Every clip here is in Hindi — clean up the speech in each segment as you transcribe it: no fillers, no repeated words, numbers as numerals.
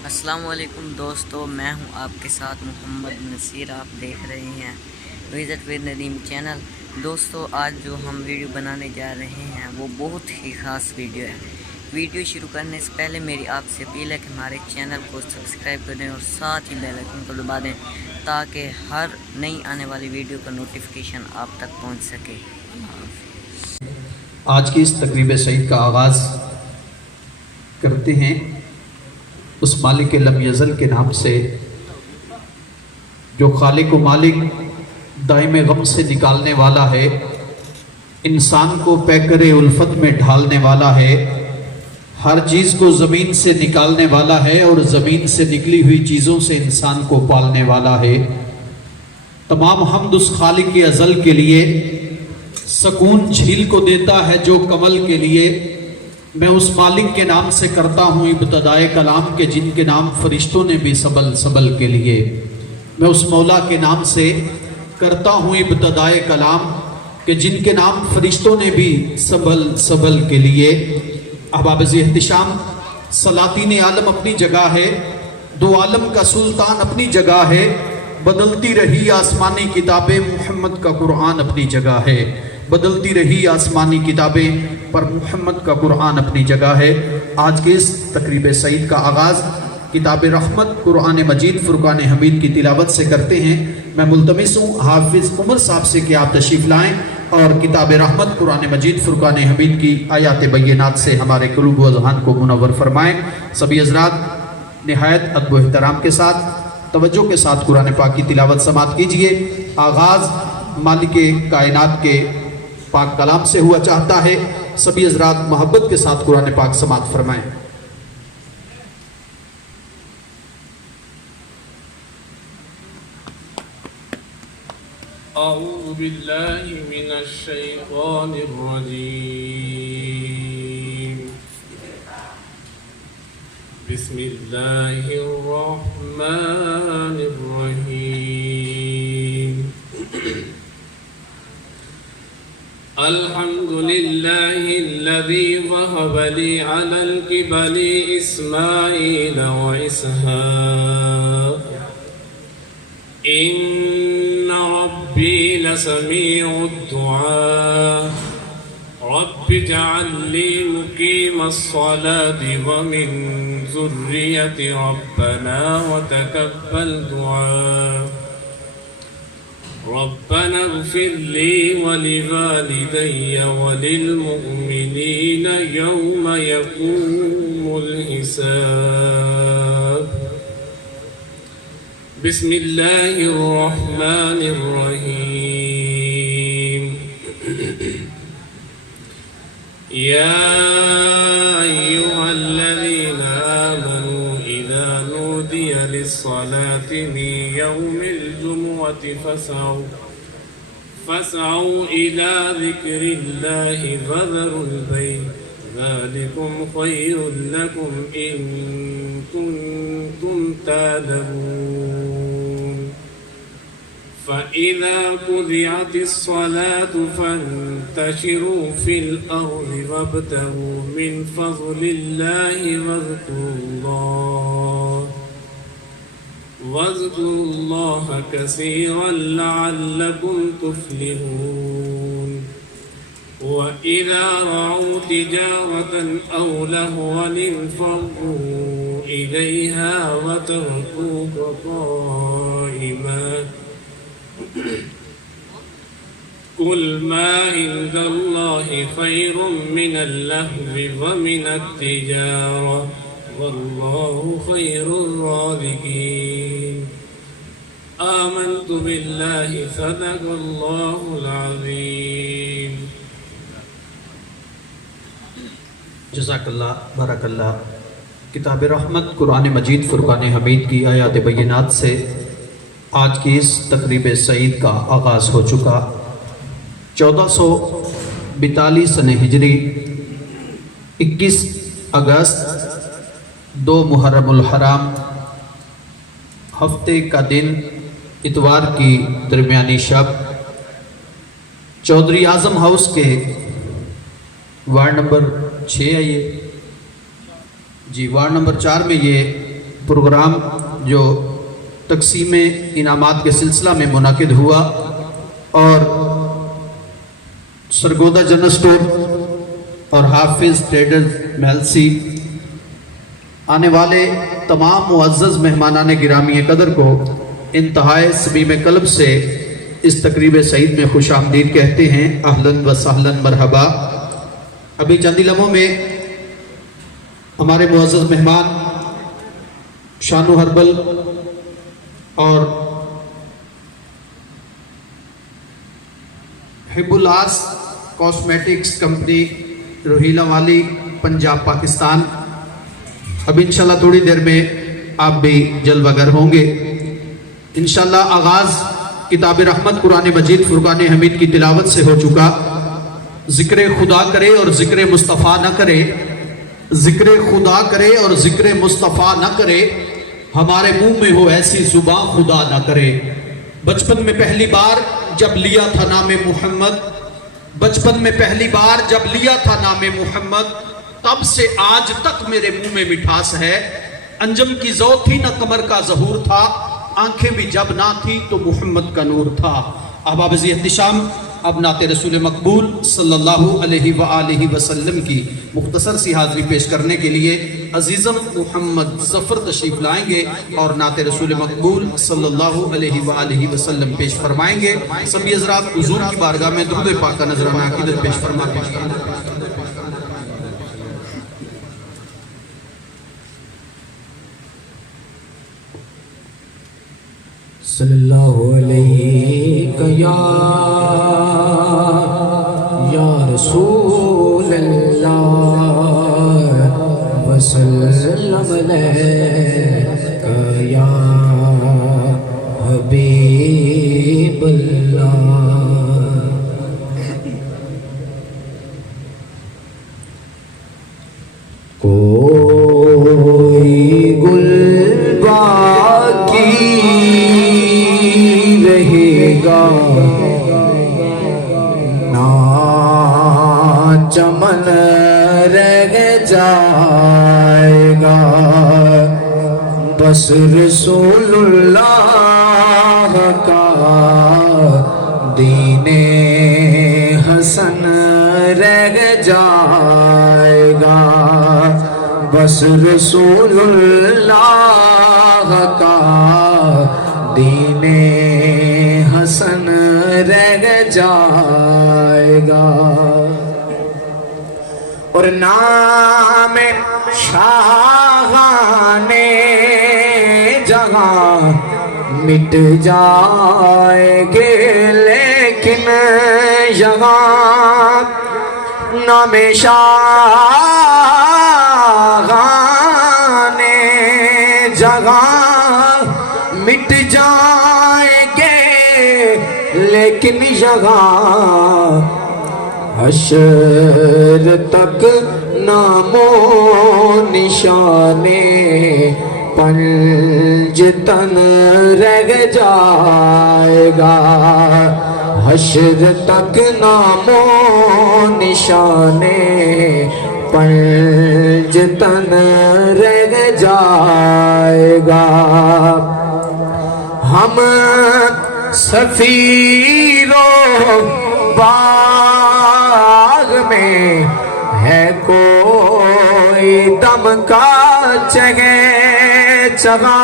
अस्सलाम वालेकुम दोस्तों, मैं हूं आपके साथ मोहम्मद नसीर। आप देख रहे हैं विज़िट विद नदीम चैनल। दोस्तों, आज जो हम वीडियो बनाने जा रहे हैं वो बहुत ही ख़ास वीडियो है। वीडियो शुरू करने से पहले मेरी आपसे अपील है कि हमारे चैनल को सब्सक्राइब कर दें और साथ ही बेल आइकन को दबा दें ताकि हर नई आने वाली वीडियो का नोटिफिकेशन आप तक पहुंच सके। आज की इस तकरीब सईद का आगाज़ करते हैं उस मालिक लम यज़ल के नाम से, जो खालिक व मालिक दाइम गम से निकालने वाला है, इंसान को पैकरे उल्फत में ढालने वाला है, हर चीज़ को ज़मीन से निकालने वाला है और ज़मीन से निकली हुई चीज़ों से इंसान को पालने वाला है। तमाम हम्द उस खालिक के अज़ल के लिए, सकून झील को देता है जो कमल के लिए। मैं उस मालिक के नाम से करता हूँ इब्तदाए कलाम के, जिनके नाम फरिश्तों ने भी सबल सबल के लिए। मैं उस मौला के नाम से करता हूँ इब्तदाए कलाम के, जिनके नाम फरिश्तों ने भी सबल सबल के लिए। अहबाब एहतिशाम, सलातीन आलम अपनी जगह है, दो आलम का सुल्तान अपनी जगह है, बदलती रही आसमानी किताबें मोहम्मद का कुरान अपनी जगह है। बदलती रही आसमानी किताबें पर मोहम्मद का कुरान अपनी जगह है। आज के इस तकरीब सईद का आगाज़ किताब रहमत कुरान मजीद फुरकान हमीद की तिलावत से करते हैं। मैं मुल्तमिस हूँ हाफिज़ उमर साहब से कि आप तशरीफ़ लाएँ और किताब रहमत कुरान मजीद फुरकान हमीद की आयात बैयनात से हमारे क़ुलूब व ज़हान को मुनव्वर फरमाएँ। सभी हज़रात नहायत अदब व एहतराम के साथ, तवज्जो के साथ कुरान पाक की तिलावत समात कीजिए। आगाज़ मालिक कायनात के पाक कलाम से हुआ चाहता है। सभी हज़रात मोहब्बत के साथ कुरान पाक समात फरमाएं। अऊज़ु बिल्लाहि मिनश शैतानिर रजीम। बिस्मिल्लाहिर रहमानिर रहीम। अल्हम्दुलिल्लाहिल्लज़ी वहब ली अलल किबरी इस्माईल व इसहाक़। इन्न रब्बी लसमीउद दुआ। रब्बि जअल्नी मुकीमस्सलाति व मिन ज़ुर्रियति रब्बना व तक़ब्बल दुआ। रब्बना इग़फ़िर ली व लिवालिदैय व लिलमुअ्मिनीन यौम यक़ूमुल हिसाब। बिस्मिल्लाहिर रहमानिर रहीम। या अय्युहल्लज़ीना आमनू इज़ा नूदिय लिस्सलाति मिन यौमिल जुमुअति फसअू इला ज़िक्रिल्लाहि वज़रुल बैअ ज़ालिकुम ख़ैरुल लकुम इन कुंतुम तालमून। फ़इज़ा क़ुदियतिस सलातु फ़ंतशिरू फ़िल अर्ज़ि वब्तगू मिन फ़ज़लिल्लाहि वज़्कुरुल्लाह कसीरन लअल्लकुम तुफ़्लिहून। वइज़ा रअू तिजारतन औ लहवन इंफ़ज़ू इलैहा व तरकूक क़ाइमा। कुल मा इंदल्लाहि ख़ैरुम मिनल लह्वी व मिनत तिजारा वल्लाहु खैरुर राज़िकीन। आमन्तु बिल्लाहि सदक़ल्लाहुल अज़ीम। जज़ाकल्लाह बारकल्लाह। किताब रहमत कुरान मजीद फुरकान हमीद की आयात बैयनात से आज की इस तकरीब सईद का आगाज़ हो चुका। 1442 सने हिजरी, 21 अगस्त 2 मुहर्रमुल हराम, हफ्ते का दिन, इतवार की दरमियानी शब, चौधरी आज़म हाउस के वार्ड नंबर 6 है ये जी, वार्ड नंबर 4 में ये प्रोग्राम जो तकसीम इनामात के सिलसिला में मुनाकिद हुआ और सरगोदा जनरल स्टोर और हाफिज ट्रेडर्स महलसी आने वाले तमाम मुअज़्ज़ज़ मेहमानान गिरामी कदर को इंतहाए समीम कल्ब से इस तकरीब सईद में खुश आमदीद कहते हैं। अहलन व सहलन मरहबा। अभी चंद ही लम्हों में हमारे मुअज़्ज़ज़ मेहमान शानू हर्बल और हिब्बुलास कॉस्मेटिक्स कंपनी रोहिला वाली पंजाब पाकिस्तान, अब इंशाल्लाह थोड़ी देर में आप भी जलवागर होंगे। इंशाल्लाह आगाज़ किताब रहमत कुरान मजीद फुरकान हमीद की तिलावत से हो चुका। ज़िक्र खुदा करे और ज़िक्र मुस्तफ़ा न करे, ज़िक्र खुदा करे और ज़िक्र मुस्तफ़ा न करे, हमारे मुंह में हो ऐसी जुबान खुदा न करे। बचपन में पहली बार जब लिया था नाम मोहम्मद, बचपन में पहली बार जब लिया था नाम मोहम्मद, तब से आज तक मेरे मुंह में मिठास है। अंजम की ज़ौ थी न कमर का ज़हूर था, आंखें भी जब ना थी तो मोहम्मद का नूर था। अहबाब एहतिशाम, अब नाते रसूल मकबूल सल्लल्लाहु अलैहि व आलिहि वसल्लम की मुख्तसर सी हाज़री पेश करने के लिए अजीज़म मोहम्मद ज़फ़र तशरीफ़ लाएंगे और नाते रसूल मकबूल सल्लल्लाहु अलैहि व आलिहि वसल्लम पेश फरमाएंगे। सभी हज़रात हुज़ूर की बारगाह में दुरूद पाक का नज़राना अक़ीदत पेश फरमाएंगे। सल्लल्लाहु अलैहि या रसूल अल्लाह वसल्लम अलैका या हबीब अल्लाह। कोई गुल बाकी रहेगा ना चमन रह जाएगा, बस रसूलुल्लाह का दीने हसन रह जाएगा, बस रसूलुल्लाह का दीने हसन रह जाएगा। और नाम शाहाने जहां मिट जाएंगे, लेकिन यहाँ नाम शाहाने जहां मिट जाएंगे, लेकिन यहाँ हश्र तक नामो निशाने पंजतन रह जाएगा, हश्र तक नामो निशाने पंजतन रह जाएगा। हम सफीरों बाग में है कोई दम का जगह जगह,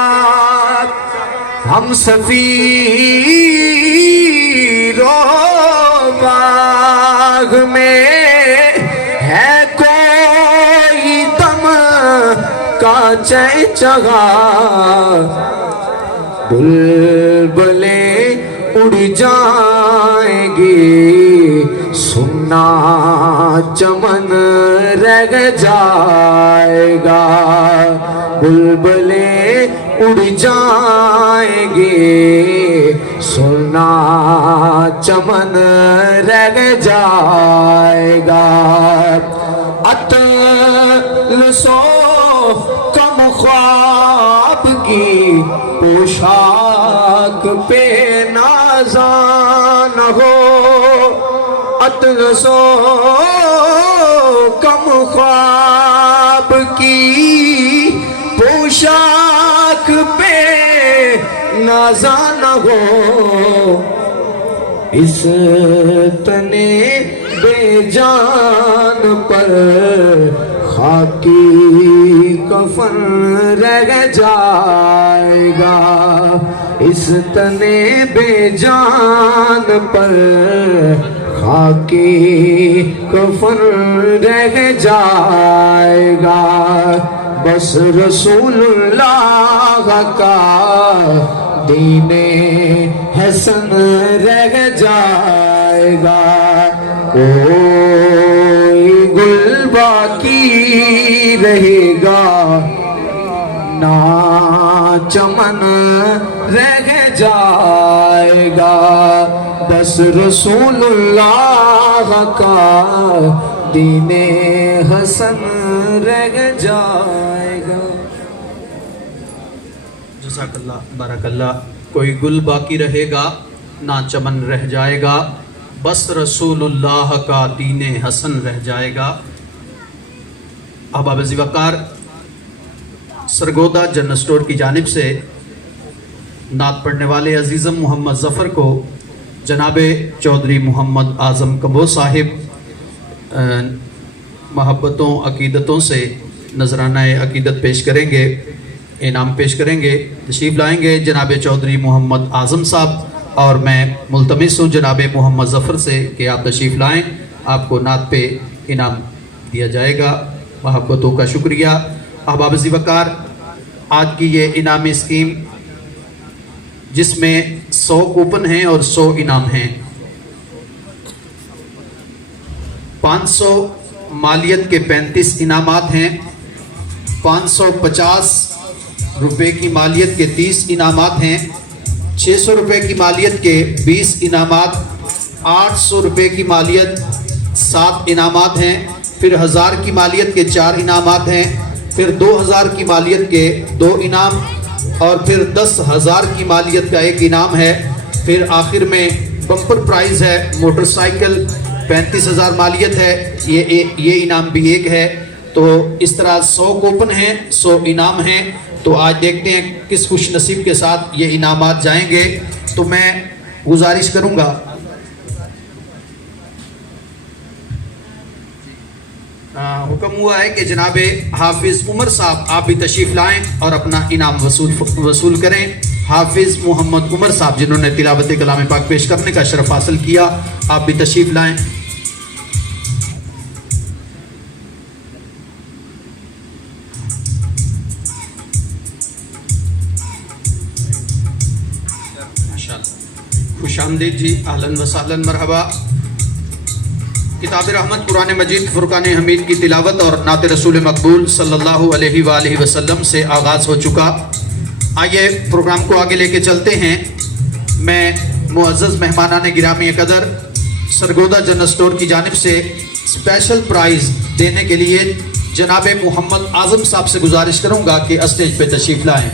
हम सफीरों बाग में है कोई दम का जगह, बुलबुलें उड़ जाएंगी, सुन्ना चमन रह जाएगा, बुलबुलें उड़ जाएंगे, सुन्ना चमन रह जाएगा। अतलसो कम ख्वाब की पोशाक पे नाज़ान हो, अतलसो कम ख्वाब की पोशाक नाजा न हो इस तने बेजान पर खाकी कफन रह जाएगा। इस तने बेजान पर खाकी कफन रह जाएगा। बस रसूलुल्लाह का दीने हसन रह जाएगा। कोई गुल बाकी रहेगा ना चमन रह जाएगा। बस रसूलुल्लाह का दीने हसन रह जाएगा। जज़ाकल्लाह बारकल्लाह। कोई गुल बाकी रहेगा ना चमन रह जाएगा, बस रसूलुल्लाह का दीने हसन रह जाएगा। अहबाब ज़िवकार, सरगोदा जनरल स्टोर की जानिब से नात पढ़ने वाले अजीज़म मोहम्मद ज़फ़र को जनाबे चौधरी मोहम्मद आज़म कबो साहिब मोहब्बतों अकीदतों से नजराना अकीदत पेश करेंगे, इनाम पेश करेंगे। तशरीफ़ लाएंगे जनाबे चौधरी मोहम्मद आज़म साहब, और मैं मुल्तमिस हूँ जनाबे मोहम्मद ज़फ़र से कि आप तशरीफ़ लाएँ, आपको नात पे इनाम दिया जाएगा। मोहब्बतों का शुक्रिया। अहबाब ज़िवकार, आज की ये इनामी स्कीम जिसमें 100 कूपन हैं और 100 इनाम हैं। 500 मालियत के 35 इनामात हैं। 550 रुपए की मालियत के 30 इनामात हैं। 600 रुपए की मालियत के 20 इनामात, 800 रुपए की मालियत 7 इनामात हैं। फिर 1000 की मालियत के 4 इनामात हैं। फिर 2000 की मालियत के 2 इनाम, और फिर 10,000 की मालियत का 1 इनाम है। फिर आखिर में बम्पर प्राइज़ है मोटरसाइकिल, 35,000 मालियत है, ये इनाम भी एक है। तो इस तरह 100 कूपन हैं, 100 इनाम हैं। तो आज देखते हैं किस खुश नसीब के साथ ये इनामात जाएंगे। तो मैं गुजारिश करूँगा हुक्म हुआ है कि जनाबे हाफिज़ उमर साहब आप भी तशरीफ़ लाएं और अपना इनाम वसूल करें। हाफिज़ मोहम्मद उमर साहब जिन्होंने तिलावत कलाम पाक पेश करने का शरफ हासिल किया, आप भी तशरीफ़ लाएं। खुश आमदीद जी, अहलन व सहलन, मरहबा। किताब रहमत कुरान मजीद फुरकान हमीद की तिलावत और नात रसूल मकबूल सल्लल्लाहु अलैहि वसल्लम से आगाज़ हो चुका। आइए प्रोग्राम को आगे लेके चलते हैं। मैं मुअज़्ज़ज़ मेहमानान गिरामी कदर सरगोदा जनरल स्टोर की जानिब से स्पेशल प्राइज़ देने के लिए जनाब मोहम्मद आज़म साहब से गुजारिश करूँगा कि स्टेज पे तशरीफ़ लाएँ।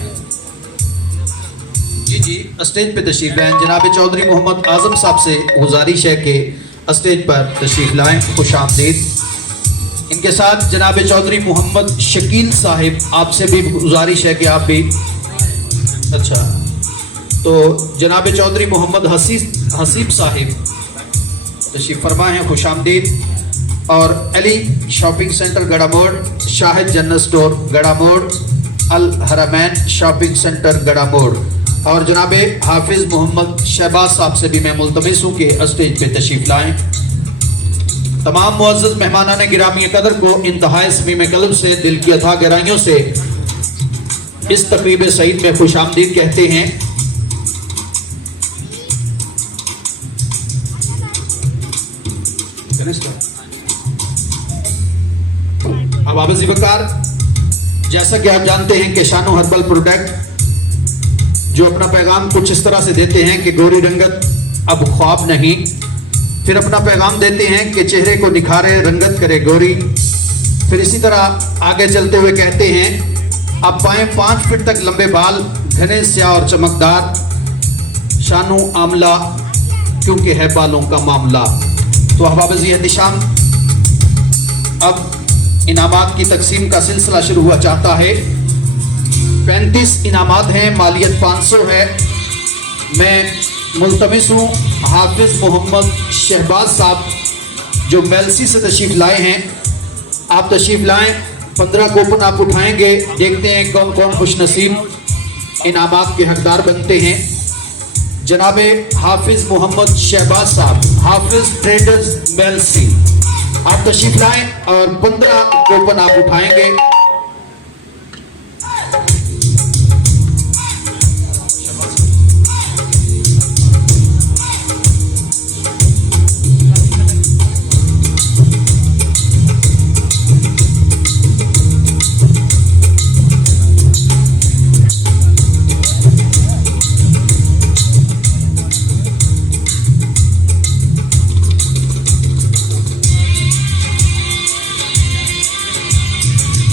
जी स्टेज पे तशरीफ़ लाएँ। जनाब चौधरी मोहम्मद आज़म साहब से गुजारिश है कि स्टेज पर तशरीफ़ लाएँ। खुश आमदीद। इनके साथ जनाब चौधरी मोहम्मद शकील साहिब, आपसे भी गुजारिश है कि आप भी, अच्छा, तो जनाब चौधरी मोहम्मद हसीब साहिब तशरीफ़ फरमा हैं। खुश आमदीद। और अली शॉपिंग सेंटर गड़ा मोड़, शाहिद जनरल स्टोर गड़ा मोड़, अल हरमैन शॉपिंग सेंटर गड़ा मोड़। और जनाब हाफिज़ मोहम्मद शहबाज साहब से भी मैं मुल्तमिस हूँ कि स्टेज पे तशरीफ़ लाएँ। तमाम मुअज़्ज़ज़ मेहमानान गिरामी कदर को इंतहाई समीम कल्ब से, दिल की अथाह गहराइयों से इस तक़रीब सईद में खुश आमदीद कहते हैं। अब आवाज़ वकार, जैसा कि आप जानते हैं कि शानो हर्बल प्रोडक्ट जो अपना पैगाम कुछ इस तरह से देते हैं कि गोरी रंगत अब ख्वाब नहीं। फिर अपना पैगाम देते हैं कि चेहरे को निखारे रंगत करे गोरी। फिर इसी तरह आगे चलते हुए कहते हैं अब पाएं 5 फीट तक लंबे बाल, घने स्याह और चमकदार, शानो आमला क्योंकि है बालों का मामला। तो अहबाब निशान, अब इनामात की तकसीम का सिलसिला शुरू हुआ चाहता है। 35 इनामात हैं, मालियत 500 है। मैं मुल्तमिस हूँ हाफिज़ मोहम्मद शहबाज साहब जो मेलसी से तशरीफ़ लाए हैं, आप तशरीफ़ लाएँ। 15 कूपन आप उठाएंगे, देखते हैं कौन कौन खुश नसीब इनामात के हकदार बनते हैं। जनाबे हाफिज़ मोहम्मद शहबाज साहब, हाफिज़ ट्रेडर्स मेलसी, आप तशरीफ़ लाएँ और 15 कूपन आप उठाएंगे।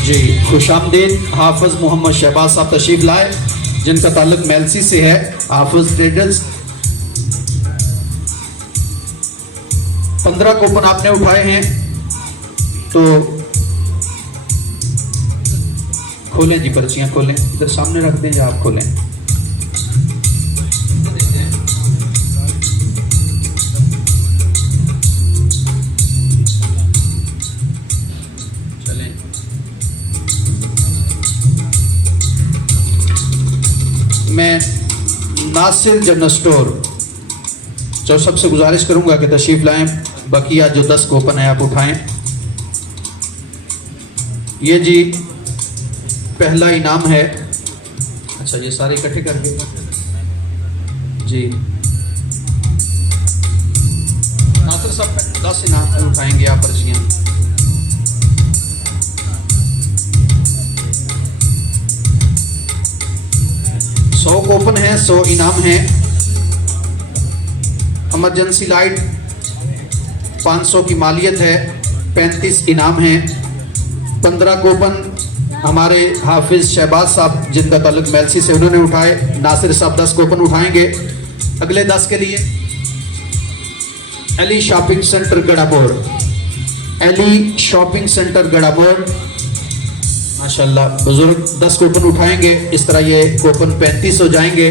जी खुशामदीद हाफिज़ मोहम्मद शहबाज साहब तशरीफ़ लाए, जिनका ताल्लुक मेलसी से है। हाफिज़ ट्रेडर्स 15 कूपन आपने उठाए हैं, तो खोलें जी, पर्चियाँ खोलें, इधर सामने रख दें या आप खोलें। मैं नासिर जनरल स्टोर जो सबसे गुजारिश करूंगा कि तशरीफ़ लाएं, बकिया जो 10 कूपन है आप उठाएं। ये जी पहला इनाम है। अच्छा, ये सारे इकट्ठे करके जी नासिर साहब 10 इनाम उठाएंगे आप पर्चियाँ। सौ कूपन है, 100 इनाम है। इमरजेंसी लाइट 500 की मालियत है, 35 इनाम है। 15 कूपन हमारे हाफिज़ शहबाज साहब जिनका ताल्लुक मेलसी से, उन्होंने उठाए। नासिर साहब 10 कूपन उठाएंगे। अगले 10 के लिए Ali shopping centre Garamor, Ali shopping centre Garamor, माशाल्लाह बुजुर्ग 10 कूपन उठाएंगे। इस तरह ये कूपन 35 हो जाएंगे,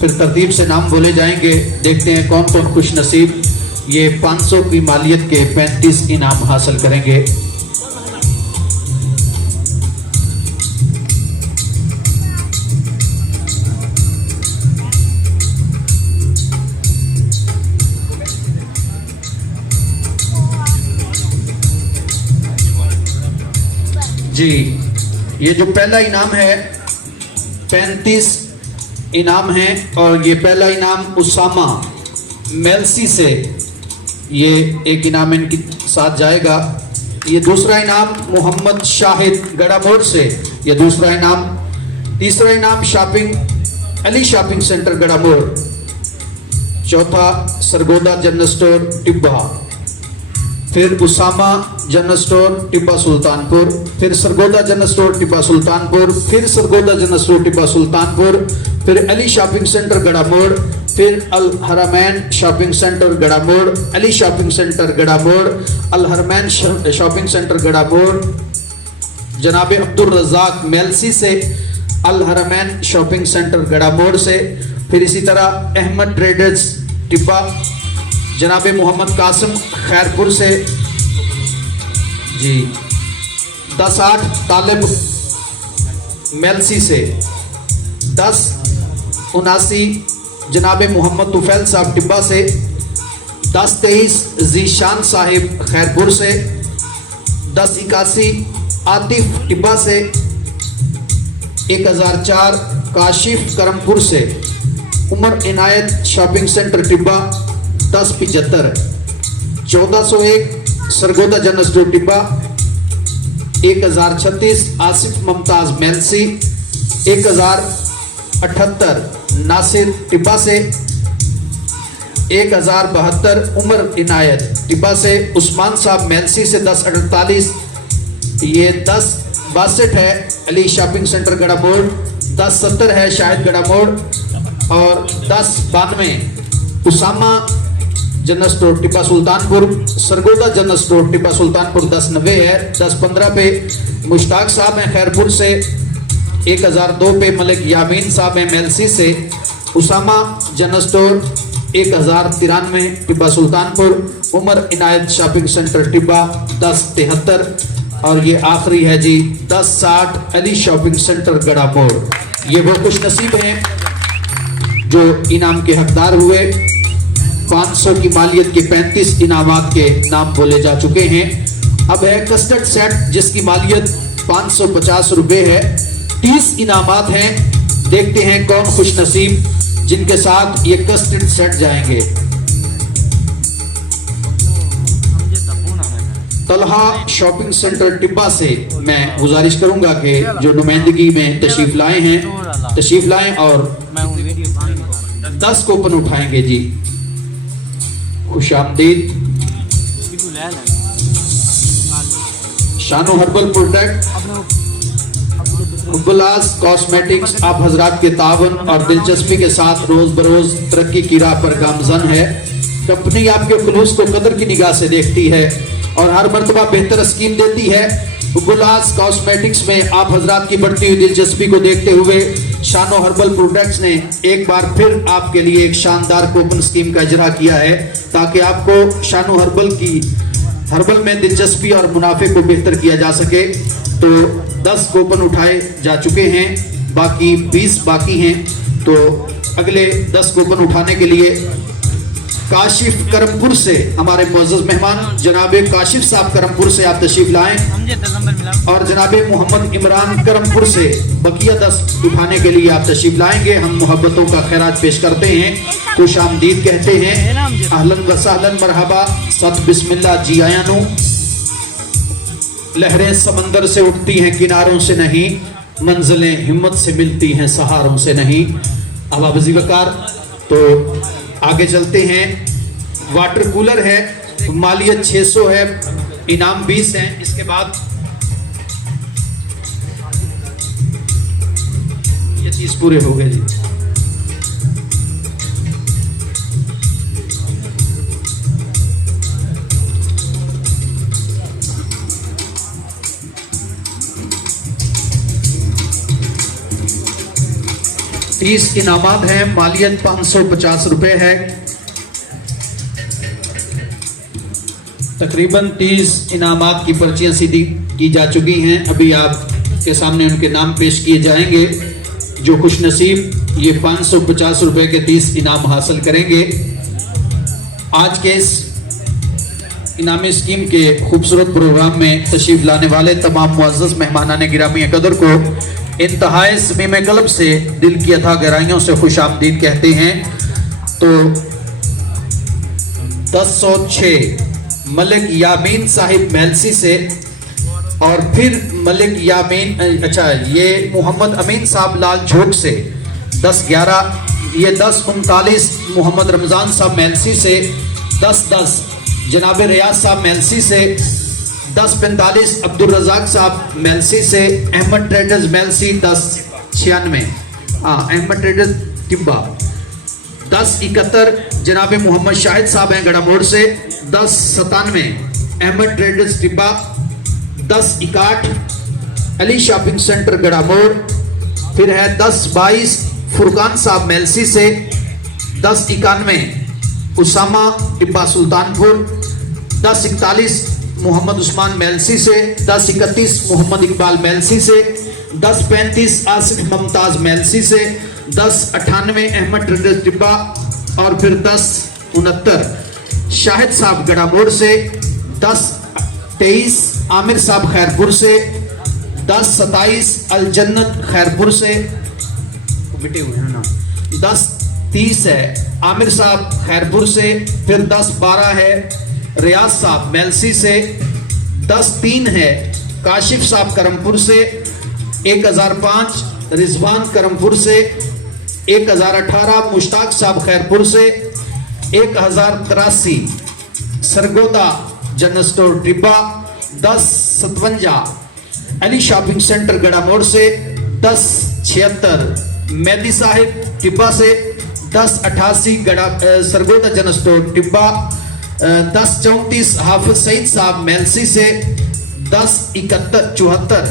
फिर तरतीब से नाम बोले जाएंगे। देखते हैं कौन कौन खुश नसीब ये 500 की मालियत के 35 इनाम हासिल करेंगे। जी ये जो पहला इनाम है 35 इनाम है, और ये पहला इनाम उसामा मेलसी से, ये एक इनाम इनके साथ जाएगा। ये दूसरा इनाम मोहम्मद शाहिद गड़ामोड़ से, ये दूसरा इनाम। तीसरा इनाम shopping Ali shopping centre Garamor. चौथा सरगोदा जनरल स्टोर टिब्बा, फिर उसामा जनरल स्टोर टिब्बा सुल्तानपुर, फिर सरगोदा जनरल स्टोर टिब्बा सुल्तानपुर, फिर सरगोदा जनरल स्टोर टिब्बा सुल्तानपुर, फिर अली शॉपिंग सेंटर गड़ामोड़, फिर Al Harmain shopping centre Garamor, Ali shopping centre Garamor, Al Harmain shopping centre Garamor. जनाब अब्दुल रज़ाक मेलसी से, अल हरमैन शॉपिंग सेंटर गड़ामोड़ से। फिर इसी तरह अहमद ट्रेडर्स टिब्बा, जनाब मोहम्मद कासिम खैरपुर से जी 10-8 तालिब मेलसी से, 10-79 जनाब मोहम्मद तुफैल साहब टिब्बा से, 10-23 जीशान साहिब खैरपुर से, 10-81 आतिफ टिब्बा से, 1004 काशिफ करमपुर से, Umar Inayat shopping centre Tibba 1075, 1401 Sargodha general store Tibba, 1036 Asif Mumtaz Mailsi, 1078 Nasir Tibba से, 1072 उमर इनायत टिब्बा से, उस्मान साहब मेलसी से 1048, ये 1062 है अली शॉपिंग सेंटर गड़ामोड़, 1070 है शाहिद गड़ामोड़, और 1092 Usama general store Tibba Sultanpur, Sargodha general store Tibba Sultanpur 1090 है। 1015 पे मुश्ताक साहब हैं खैरपुर से, 1002 पे मलिक यामीन साहब हैं मेलसी से, Usama general store 1093 Tibba Sultanpur, Umar Inayat shopping centre Tibba 1073 और ये आखिरी है जी 1060 अली शॉपिंग सेंटर गड़ा मोड़। ये वो खुश नसीब हैं जो इनाम के हकदार हुए। 500 की मालियत के 35 इनामात के नाम बोले जा चुके हैं। अब है कस्टर्ड सेट जिसकी मालियत 550 रुपए है। 30 इनामात हैं। देखते हैं कौन खुश नसीब जिनके साथ ये कस्टर्ड सेट जाएंगे। तलहा शॉपिंग सेंटर टिब्बा से मैं गुजारिश करूंगा कि जो नुमाइंदगी में तशरीफ लाए हैं तशरीफ लाएं और 10 कूपन उठाएंगे जी। खुश आमदीद। शानो हर्बल प्रोडक्ट, गुलास कॉस्मेटिक्स आप हजरात के तावन और दिलचस्पी के साथ रोज बरोज तरक्की की राह पर गामजन है। कंपनी आपके खुलूस को कदर की निगाह से देखती है और हर मर्तबा बेहतर स्कीम देती है। गुलास कॉस्मेटिक्स में आप हजरात की बढ़ती हुई दिलचस्पी को देखते हुए शानो हर्बल प्रोडक्ट्स ने एक बार फिर आपके लिए एक शानदार कूपन स्कीम का इजरा किया है ताकि आपको शानो हर्बल में दिलचस्पी और मुनाफे को बेहतर किया जा सके। तो 10 कूपन उठाए जा चुके हैं, बाकी 20 बाकी हैं। तो अगले 10 कूपन उठाने के लिए काशिफ करमपुर से हमारे मुअज़्ज़ज़ मेहमान जनाबे काशिफ साहब करमपुर से आप तशरीफ लाएं और जनाबे मोहम्मद इमरान करमपुर से बकिया 10 उठाने के लिए आप तशरीफ लाएंगे। हम मोहब्बतों का खैरात पेश करते हैं, खुश आमदीद कहते हैं, अहलन व सहलन मरहबा, सत बिस्मिल्लाह जी आयानू। लहरें समंदर से उठती हैं किनारों से नहीं, मंजिलें हिम्मत से मिलती हैं सहारों से नहीं। अब वज़ी वकार तो आगे चलते हैं। वाटर कूलर है, मालियत 600 है, इनाम 20 है। इसके बाद ये 30 पूरे हो गए जी। तीस इनामात हैं, मालियत 550 रुपए है। तकरीबन 30 इनामात की पर्चियां सीधी की जा चुकी हैं। अभी आपके सामने उनके नाम पेश किए जाएंगे। जो खुश नसीब ये 550 रुपए के 30 इनाम हासिल करेंगे। आज के इस इनामी स्कीम के खूबसूरत प्रोग्राम में तशरीफ लाने वाले तमाम मुअज़्ज़ज़ मेहमानान गिरामी कदर को इंतहाई समीम कल्ब से दिल की अथा गहराइयों से खुश आमदीद कहते हैं। तो 1006 मलिक यामीन साहिब मेलसी से और फिर मलिक यामीन ये मोहम्मद अमीन साहब लाल झोंक से 1011, ये 1039 मोहम्मद रमज़ान साहब मेलसी से, 1010 जनाब रियाज साहब मेलसी से, 1045 अब्दुल रज़ाक साहब मेलसी से, अहमद ट्रेडर्स मेलसी 1096 अहमद ट्रेडर्स टिब्बा, 1071 जनाब मोहम्मद शाहिद साहब हैं गड़ा मोड़ से, 1097 Ahmad traders Tibba, 1061 Ali shopping centre Gada Mor. फिर है 1022 फुरकान साहब मेलसी से, 1091 उसामा टिब्बा सुल्तानपुर, 1041 मोहम्मद उस्मान मेलसी से, 1031 मोहम्मद इकबाल मेलसी से, 1035 आसिफ मुमताज मेलसी से, 1098 अहमद ट्रेडर्स टिब्बा और फिर 1069 शाहिद साहब गड़ा मोड़ से, 1023 आमिर साहब खैरपुर से, 1027 अल जन्नत खैरपुर से, मिटे हुए हैं ना, 1030 है आमिर साहब खैरपुर से, फिर 1012 है रियाज साहब मेलसी से, 1003 है काशिफ साहब करमपुर से, 1005 रिजवान करमपुर से, 1018 मुश्ताक साहब खैरपुर से, 1083 Sargodha general store Tibba, 1057 Ali shopping centre Gada Mor से, 1076 मेहदी साहिब टिब्बा से, 1088 सरगोदा जनरल स्टोर टिब्बा, 1034 हाफिज सईद साहब मेलसी से, 1071 74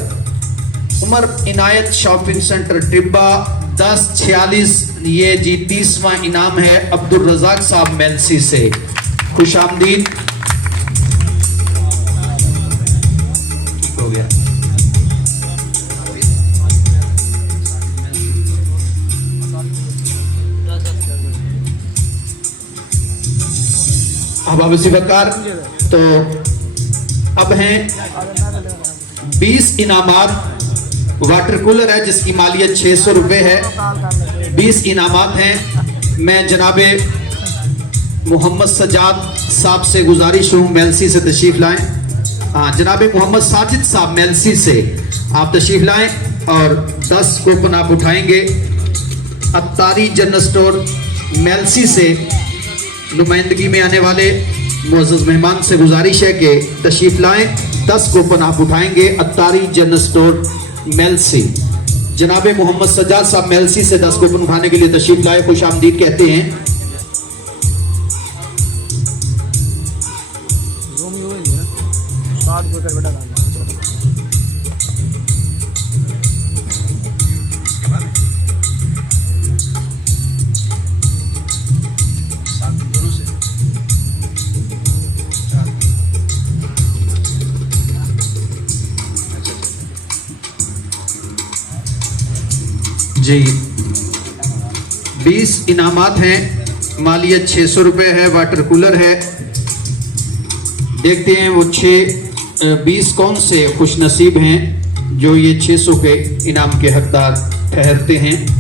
उमर इनायत शॉपिंग सेंटर टिब्बा, 1046 ये जी 30वां इनाम है अब्दुल रजाक साहब मेलसी से। खुश आमदीद। हो गया। अब इसी प्रकार तो अब हैं 20 इनामात। वाटर कूलर है जिसकी मालियत 600 रुपए है। 20 इनामात हैं। मैं जनाबे मोहम्मद सजाद साहब से गुजारिश हूँ मेलसी से तशरीफ लाएं। हाँ, जनाबे मोहम्मद साजिद साहब मेलसी से आप तशरीफ लाएं और 10 कूपन आप उठाएंगे। अत्तारी जनरल स्टोर मेलसी से नुमाइंदगी में आने वाले मुअज़्ज़ज़ मेहमान से गुजारिश है कि तशरीफ लाएं। 10 कूपन आप उठाएंगे। Attari general store Mailsi. जनाबे मोहम्मद सजाद साहब मेलसी से 10 कूपन उठाने के लिए तशरीफ लाए। खुश आमदीद कहते हैं। जी 20 इनामात हैं। मालियत 600 रुपए है। वाटर कूलर है। देखते हैं वो 20 कौन से खुश नसीब हैं जो ये 600 के इनाम के हकदार ठहरते हैं।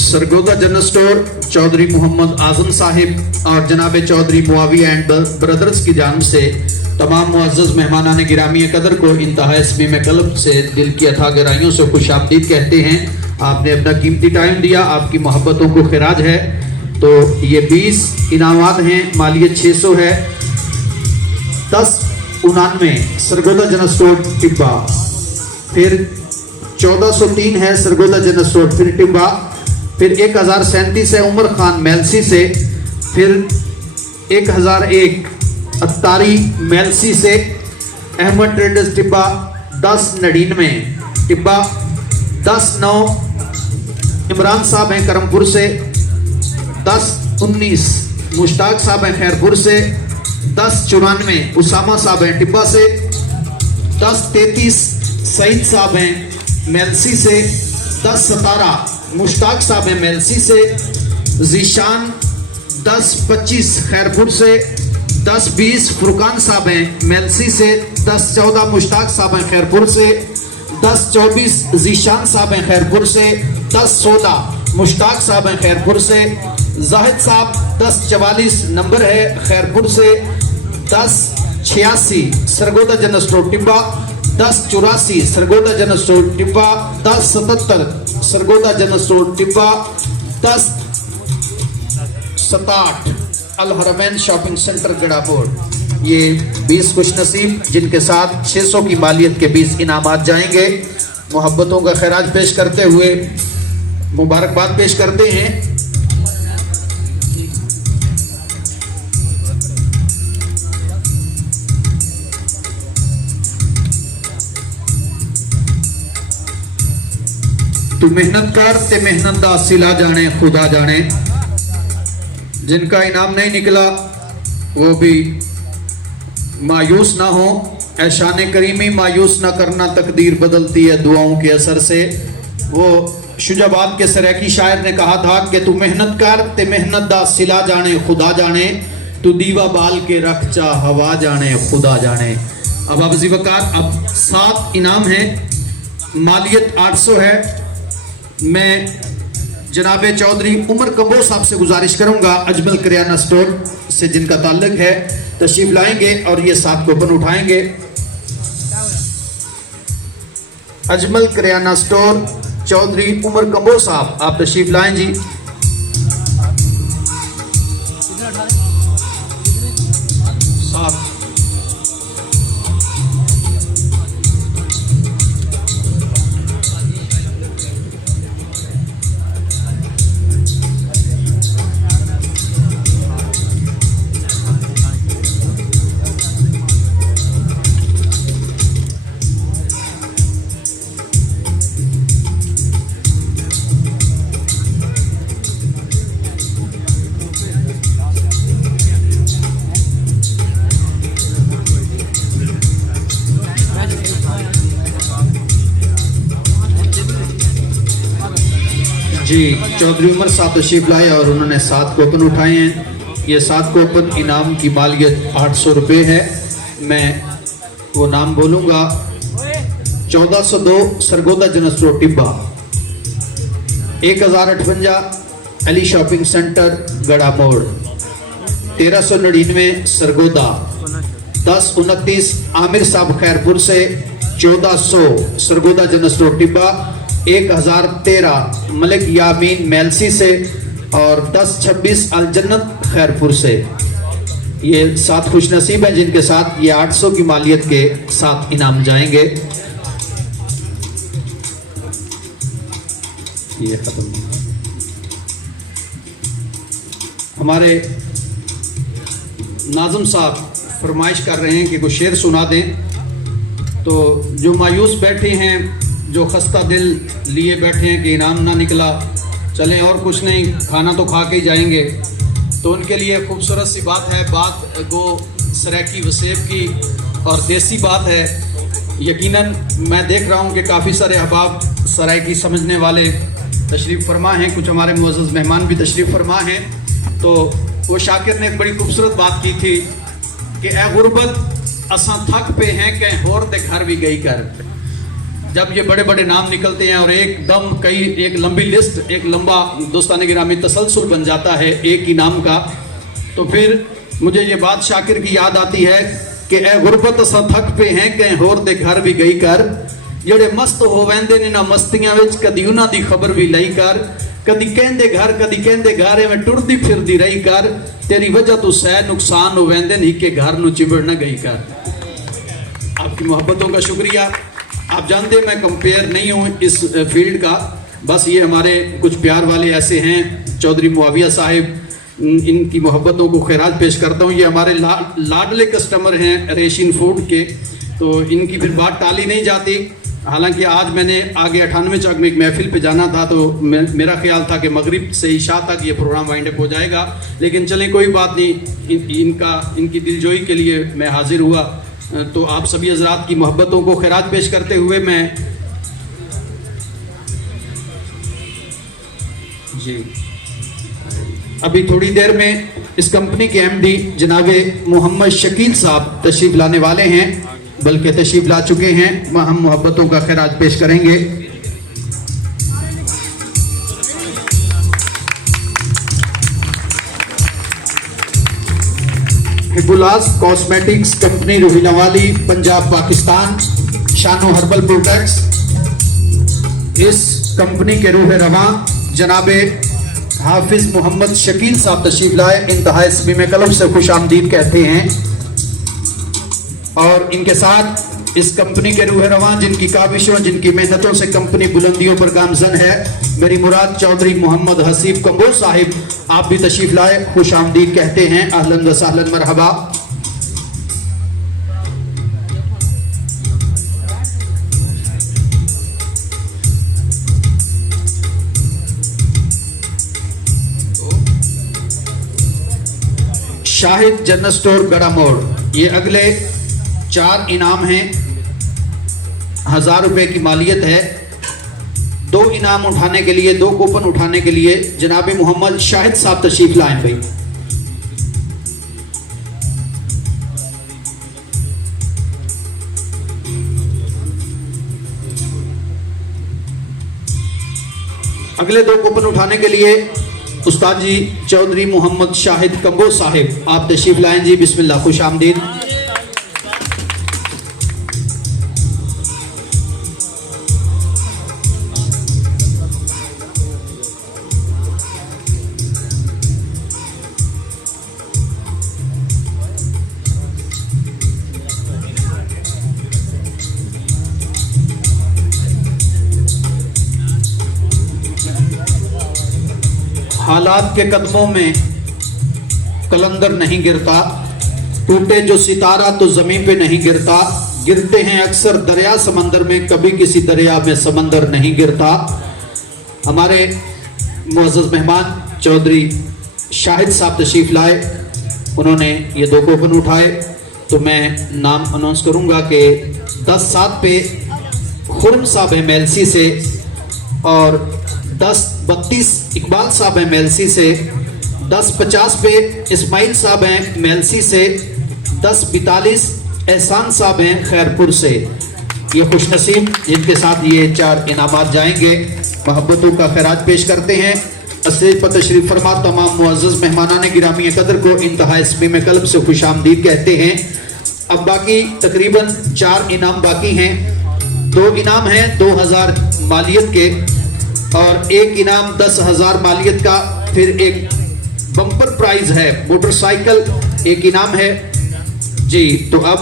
सरगोदा जनरल स्टोर चौधरी मोहम्मद आजम साहिब और जनाब चौधरी मुआविया एंड ब्रदर्स की जानिब से तमाम मुअज़्ज़ज़ मेहमानान गिरामी कदर को इंतहाई इस्मीम कल्ब से दिल की अथाह गहराइयों से खुश आमदीद कहते हैं। आपने अपना कीमती टाइम दिया, आपकी मोहब्बतों को खिराज है। तो ये 20 इनामात हैं। मालियत 600 है। 1099 सरगोदा जनरल स्टोर टिब्बा। फिर 1403 है सरगोदा जनरल स्टोर फिर टिब्बा। फिर 1037 है उमर खान मेलसी से। फिर 1001 अत्तारी मेलसी से। अहमद ट्रेडर्स टिब्बा 1099 टिब्बा। 10-9 इमरान साहब हैं करमपुर से। 10-19 मुश्ताक साहब हैं खैरपुर से। 10-94 उसामा साहब हैं टिब्बा से। 10-33 सईद साहब हैं मेलसी से। 10-17 मुश्ताक साहब हैं मेलसी से। जीशान 10-25 खैरपुर से। 10-20 फुरकान साहब हैं मेलसी से। 10-14 मुश्ताक साहब हैं खैरपुर से। 10-24 जीशान साहब हैं खैरपुर से। 10-16 मुश्ताक साहब हैं खैरपुर से। जाहिद साहब 10-44 नंबर है खैरपुर से। 10-86 Sargodha general store Tibba. 10-84 Sargodha general store Tibba. 10-77 Sargodha general store Tibba. 10-67 अल हरमैन शॉपिंग सेंटर गड़ापुर। ये 20 खुश नसीब जिनके साथ 600 की मालियत के 20 इनामात जाएंगे। मोहब्बतों का खैराज पेश करते हुए मुबारकबाद पेश करते हैं। तू मेहनत कर ते मेहनत दा सिला जाने खुदा जाने। जिनका इनाम नहीं निकला वो भी मायूस ना हो। ऐशान करीमी मायूस ना करना तकदीर बदलती है दुआओं के असर से। वो शुजाबाद के सराकी शायर ने कहा था कि तू मेहनत कर ते मेहनत दा सिला जाने खुदा जाने। तू दीवा बाल के रख चा हवा जाने खुदा जाने। अब आप वकार अब 7 इनाम हैं। मालियत 800 है। मैं जनाबे चौधरी उमर कम्बो साहब से गुजारिश करूंगा अजमल किराना स्टोर से जिनका ताल्लुक है तशरीफ लाएंगे और ये 7 कूपन उठाएंगे। अजमल किराना स्टोर चौधरी उमर कम्बो साहब आप तशरीफ लाएं जी। जी चौधरी उमर साहब तशरीफ लाए और उन्होंने 7 कूपन उठाए हैं। ये 7 कूपन इनाम की मालियत 800 रुपये है। मैं वो नाम बोलूँगा। 1402 Sargodha general road Tibba, 1058 Ali shopping centre Gada मोड़, 1399 सरगोदा, 1029 आमिर साहब खैरपुर से, 1400 सरगोदा जनरल रोड टिब्बा, 1013 मलिक यामीन मेलसी से और 1026 अल जन्नत खैरपुर से। ये 7 खुश नसीब हैं जिनके साथ ये 800 की मालियत के साथ इनाम जाएंगे। ये खत्म। हमारे नाज़म साहब फरमाइश कर रहे हैं कि कुछ शेर सुना दें। तो जो मायूस बैठे हैं, जो खस्ता दिल लिए बैठे हैं कि इनाम ना निकला, चलें और कुछ नहीं, खाना तो खा के ही जाएंगे, तो उनके लिए खूबसूरत सी बात है। बात गो सराकी वसेब की और देसी बात है। यकीनन मैं देख रहा हूँ कि काफ़ी सारे अहबाब सराकी समझने वाले तशरीफ़ फरमा हैं, कुछ हमारे मुअज़्ज़ज़ मेहमान भी तशरीफ़ फरमा हैं। तो वो शाकिर ने एक बड़ी खूबसूरत बात की थी कि ए गुरबत असां थक पे हैं कहीं होर दे घर भी गई कर। जब ये बड़े बड़े नाम निकलते हैं और एकदम एक लंबी लिस्ट, एक लंबा दोस्ताने गिरामी तसलसल बन जाता है एक ही नाम का, तो फिर मुझे ये बात शाकिर की याद आती है कि ए गुरबत असां थक पे हैं कहीं होर दे घर भी गई कर। जेड़े मस्त हो वैंदे ने ना मस्तियां विच कदी उन्हां दी खबर भी लई कर। कदी कहंदे घर कदी कहंदे घर में टुरदी फिरदी रही कर। तेरी वजह तो सह नुकसान हो वैंदे नहीं के घर नु चिबड़ न गई कर। आपकी मोहब्बतों का शुक्रिया। आप जानते मैं कंपेयर नहीं हूँ इस फील्ड का, बस ये हमारे कुछ प्यार वाले ऐसे हैं। चौधरी मुआविया साहिब, इनकी मोहब्बतों को खैरात पेश करता हूँ। ये हमारे लाडले कस्टमर हैं रेशिन फूड के, तो इनकी फिर बात टाली नहीं जाती। हालांकि आज मैंने आगे 98 चौक में एक महफिल पे जाना था, तो मेरा ख्याल था कि मगरिब से इशा तक ये प्रोग्राम वाइंड अप हो जाएगा, लेकिन चलें कोई बात नहीं। इनकी दिलजोई के लिए मैं हाजिर हुआ। तो आप सभी हजरात की मोहब्बतों को खैरात पेश करते हुए मैं जी अभी थोड़ी देर में इस कंपनी के एमडी जनाबे मोहम्मद शकील साहब तशरीफ लाने वाले हैं, बल्कि तशरीफ ला चुके हैं। हम मोहब्बतों का खैरात पेश करेंगे। हिबुलास कॉस्मेटिक्स कंपनी रोहिलावाली पंजाब पाकिस्तान, शानो हर्बल प्रोडक्ट्स, इस कंपनी के रूह रवां जनाबे हाफिज मोहम्मद शकील साहब तशरीफ लाए। इंतहाई समीम कलब से खुश आमदीद कहते हैं। और इनके साथ इस कंपनी के रूह रवां जिनकी काविशों, जिनकी मेहनतों से कंपनी बुलंदियों पर गामजन है, मेरी मुराद चौधरी मोहम्मद हसीब कम्बोज साहिब, आप भी तशरीफ लाए, खुश आमदीद कहते हैं। अहलन व सहलन मरहबा। शाहिद जनरल स्टोर गड़ा मोड़, ये अगले 4 इनाम हैं। 1000 रुपए की मालियत है। 2 इनाम उठाने के लिए, 2 कूपन उठाने के लिए जनाब मोहम्मद शाहिद साहब तशरीफ लाएं भाई। अगले 2 कूपन उठाने के लिए उस्ताद जी चौधरी मोहम्मद शाहिद कम्बोज साहिब, आप तशरीफ लाएं जी। बिस्मिल्लाह, खुश आमदीद। हालात के कदमों में कलंदर नहीं गिरता, टूटे जो सितारा तो जमीन पे नहीं गिरता। गिरते हैं अक्सर दरिया समंदर में, कभी किसी दरिया में समंदर नहीं गिरता। हमारे मुअज़्ज़ज़ मेहमान चौधरी शाहिद साहब तशरीफ लाए, उन्होंने ये 2 कूपन उठाए। तो मैं नाम अनाउंस करूंगा कि 10/7 पे खुरम साहब MLC से और 1032 इकबाल साहब हैं मेलसी से, 1050 पे इस्माइल साहब हैं मेलसी से, 1042 एहसान साहब हैं खैरपुर से। ये खुशनसीब जिनके साथ ये 4 इनामात जाएंगे, मोहब्बतों का खैरात पेश करते हैं। स्टेज पर तशरीफ फरमा तमाम मुअज़्ज़ज़ मेहमानान गिरामी कदर को इंतहा इस्मीम कल्ब से खुश आमदीद कहते हैं। अब बाकी तकरीबन 4 इनाम बाकी हैं। 2 इनाम हैं 2000 मालियत के और 1 इनाम 10,000 मालियत का, फिर एक बम्पर प्राइज है मोटरसाइकिल, 1 इनाम है जी। तो अब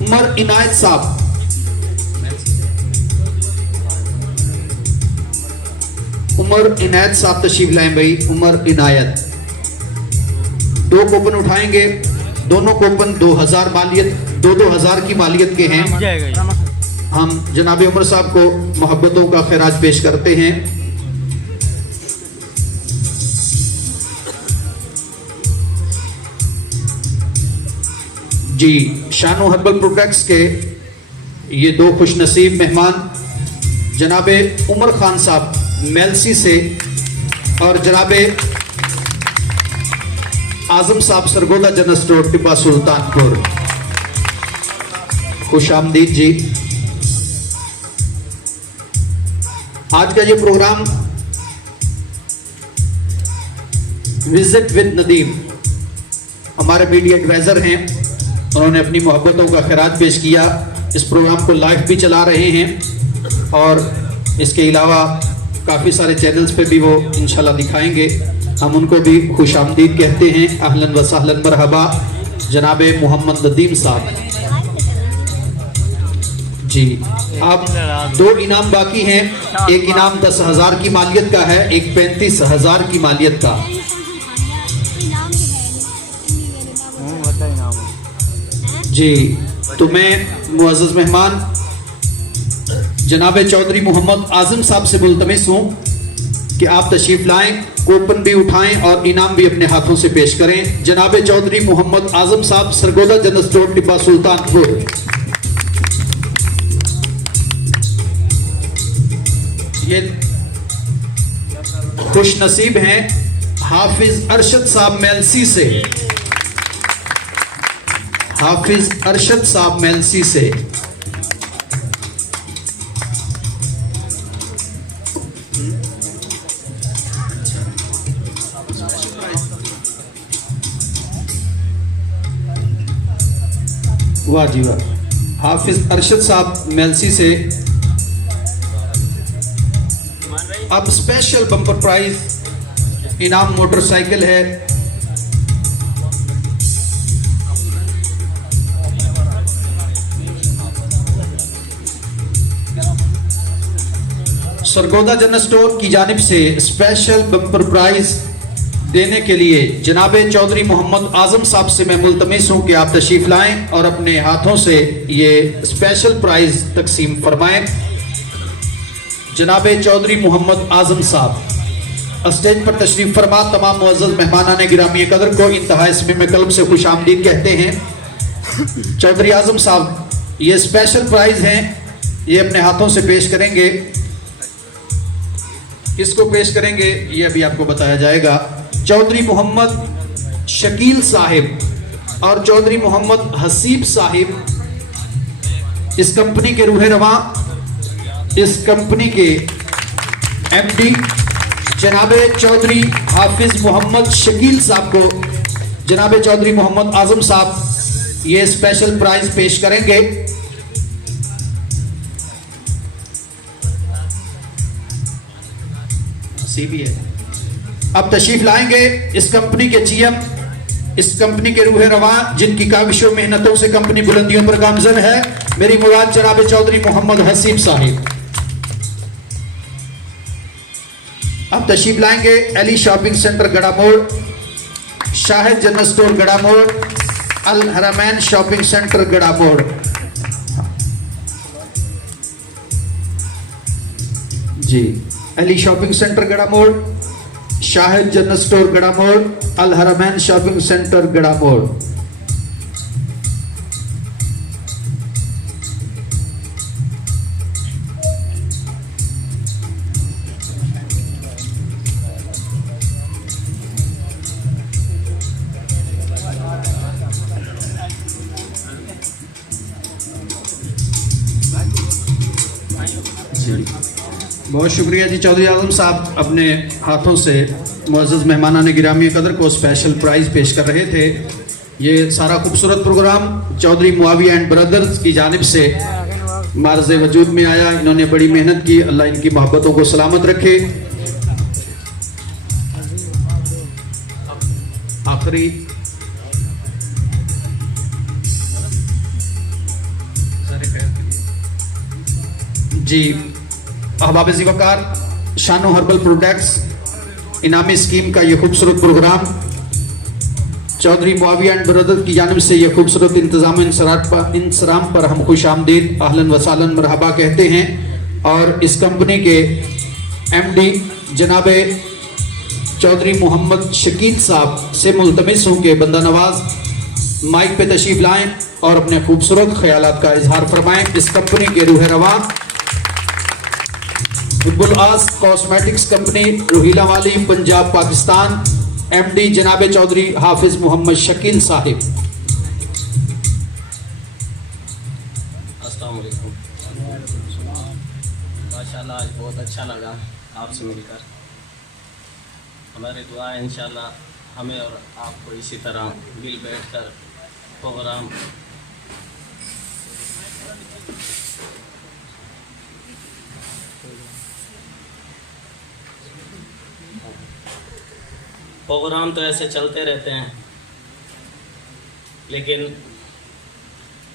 उमर इनायत साहब, उमर इनायत साहब तशरीफ लाएं भाई। उमर इनायत 2 कूपन उठाएंगे, दोनों कूपन 2000 मालियत, 2-2 की मालियत के हैं। हम जनाब उमर साहब को मोहब्बतों का खैराज पेश करते हैं। जी, शानो हर्बल प्रोडक्ट्स के ये 2 खुशनसीब मेहमान जनाब उमर खान साहब मेलसी से और जनाब आजम साहब सरगोदा जनरल स्टोर टिब्बा सुल्तानपुर, खुश आमदीद जी। आज का ये प्रोग्राम विजिट विद नदीम हमारे मीडिया एडवाइजर हैं, उन्होंने अपनी मोहब्बतों का खैरात पेश किया। इस प्रोग्राम को लाइव भी चला रहे हैं और इसके अलावा काफ़ी सारे चैनल्स पे भी वो इंशाल्लाह दिखाएंगे। हम उनको भी खुश आमदीद कहते हैं। अहलन व सहलन मरहबा जनाब मोहम्मद नदीम साहब जी। अब 2 इनाम बाकी हैं। 1 इनाम 10,000 की मालियत का है, एक 35,000 की मालियत का। जी, तो मैं मुअज़्ज़ज़ मेहमान जनाब चौधरी मोहम्मद आजम साहब से मुल्तमिस हूँ कि आप तशरीफ लाएं, कूपन भी उठाएं और इनाम भी अपने हाथों से पेश करें। जनाब चौधरी मोहम्मद आजम साहब सरगोदा जनरल स्टोर टिब्बा सुल्तानपुर। ये खुश नसीब हैं हाफिज अरशद साहब मेलसी से, हाफिज अरशद साहब मेलसी से। वाह जी वाह, हाफिज अरशद साहब मेलसी से। अब स्पेशल बम्पर प्राइज इनाम मोटरसाइकिल है। सरगोदा जनरल स्टोर की जानिब से स्पेशल बम्पर प्राइज देने के लिए जनाब चौधरी मोहम्मद आजम साहब से मैं मुल्तमिस हूँ कि आप तशरीफ लाएं और अपने हाथों से ये स्पेशल प्राइज तकसीम फरमाएं। जनाब चौधरी मोहम्मद आजम साहब स्टेज पर तशरीफ फरमा तमाम मुअज़्ज़ज़ मेहमानान गिरामी कदर को इंतहा इस्मीम कल्ब से खुश आमदीद कहते हैं। चौधरी आजम साहब ये स्पेशल प्राइज हैं, ये अपने हाथों से पेश करेंगे। किसको पेश करेंगे ये अभी आपको बताया जाएगा। चौधरी मोहम्मद शकील साहिब और चौधरी मोहम्मद हसीब साहिब इस कंपनी के रूहे रवां, इस कंपनी के एमडी जनाब चौधरी हाफिज मोहम्मद शकील साहब को जनाब चौधरी मोहम्मद आजम साहब ये स्पेशल प्राइज पेश करेंगे। भी है। अब तशरीफ लाएंगे इस कंपनी के जीएम, इस कंपनी के रूहे रवां जिनकी काविशों मेहनतों से कंपनी बुलंदियों पर गामजन है, मेरी मुराद जनाब चौधरी मोहम्मद हसीब साहिब। अब तशरीफ लाएंगे अली शॉपिंग सेंटर गड़ा मोड़, शाहिद जनरल स्टोर गड़ा मोड़, अल हरमैन शॉपिंग सेंटर गड़ा मोड़। जी, अली शॉपिंग सेंटर गड़ा मोड़, शाहिद जनरल स्टोर गड़ा मोड़, अल हरमैन शॉपिंग सेंटर गड़ा मोड़। बहुत शुक्रिया जी चौधरी आजम साहब, अपने हाथों से मुअज़्ज़ज़ मेहमानान गिरामी कदर को स्पेशल प्राइज़ पेश कर रहे थे। ये सारा खूबसूरत programme Chaudhary Muawiya and brothers की जानिब से मार्ज़ वजूद में आया। इन्होंने बड़ी मेहनत की, अल्लाह इनकी मोहब्बतों को सलामत रखे। आखिरी जी अहबाब ज़िवकार शानो हर्बल प्रोडक्ट्स इनामी स्कीम का ये खूबसूरत programme Chaudhary Muawiya and brother की जानिब से ये खूबसूरत इंतजाम इंसराम पर हम खुश आमदीद अहलन वसालन मरहबा कहते हैं। और इस कंपनी के MD जनाब चौधरी मोहम्मद शकील साहब से मुल्तमिस हूँ कि बंदा नवाज माइक पे तशरीफ लाएं और अपने खूबसूरत ख्यालात का इजहार फरमाएं। इस कंपनी के रूह रवा बुलआस कॉस्मेटिक्स कंपनी रोहिला वाली पंजाब पाकिस्तान MD जनाब चौधरी हाफिज मोहम्मद शकील साहिब। अस्सलाम वालेकुम। माशाल्लाह आज बहुत अच्छा लगा आपसे मिलकर। हमारी दुआ है इंशाल्लाह हमें और आपको इसी तरह मिल बैठकर प्रोग्राम तो ऐसे चलते रहते हैं, लेकिन